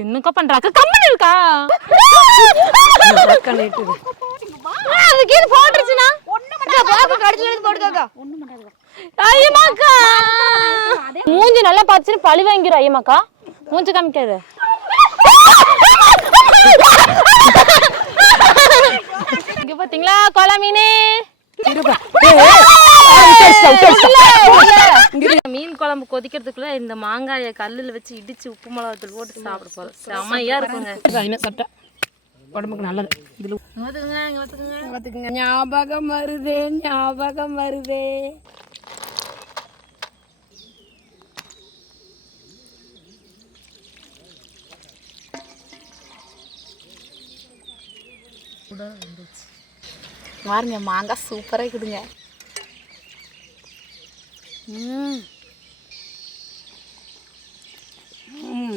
என்னக்கா பண்றாக்க கம்மன் இருக்கா கண்ணிட்டுது அது போட்டுருச்சுனா ஐயமாக்கா மூஞ்சி நல்லா பார்த்துன்னு பழி வாங்கிரு ஐயமாக்கா மூஞ்சி காமிக்காது இங்க பாத்தீங்களா கோலா மீனே கொதிக்கிறதுக்குள்ள இந்த மாங்காயை கல்லுல வச்சு இடிச்சு உப்பு மிளகாத்தூள் போட்டு சாப்பிட போறோம். செமையா இருக்குங்க. சாப்பிட்டா உடம்புக்கு நல்லது. இதில் ஞாபகம் வருதே ஞாபகம் வருதே. பாருங்க மாங்காய் சூப்பரா இருக்குதுங்க. ம்.